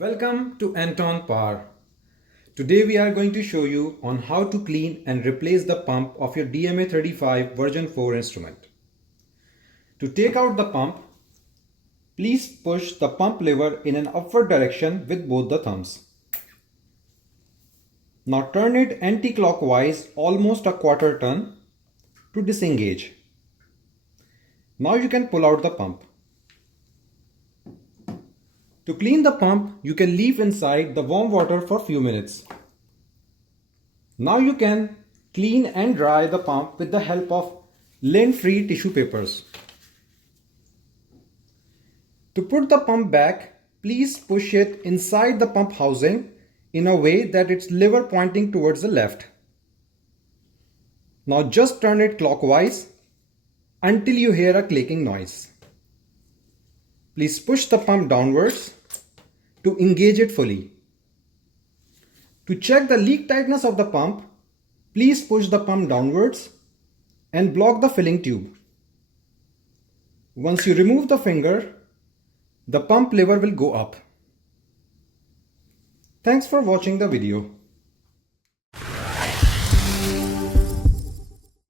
Welcome to Anton Power. Today we are going to show you on how to clean and replace the pump of your DMA 35 version 4 instrument. To take out the pump, please push the pump lever in an upward direction with both the thumbs. Now turn it anti-clockwise almost a quarter turn to disengage. Now you can pull out the pump. To clean the pump, you can leave inside the warm water for few minutes. Now you can clean and dry the pump with the help of lint-free tissue papers. To put the pump back, please push it inside the pump housing in a way that its lever pointing towards the left. Now just turn it clockwise until you hear a clicking noise. Please push the pump downwards to engage it fully. To check the leak tightness of the pump, please push the pump downwards and block the filling tube. Once you remove the finger, the pump lever will go up. Thanks for watching the video.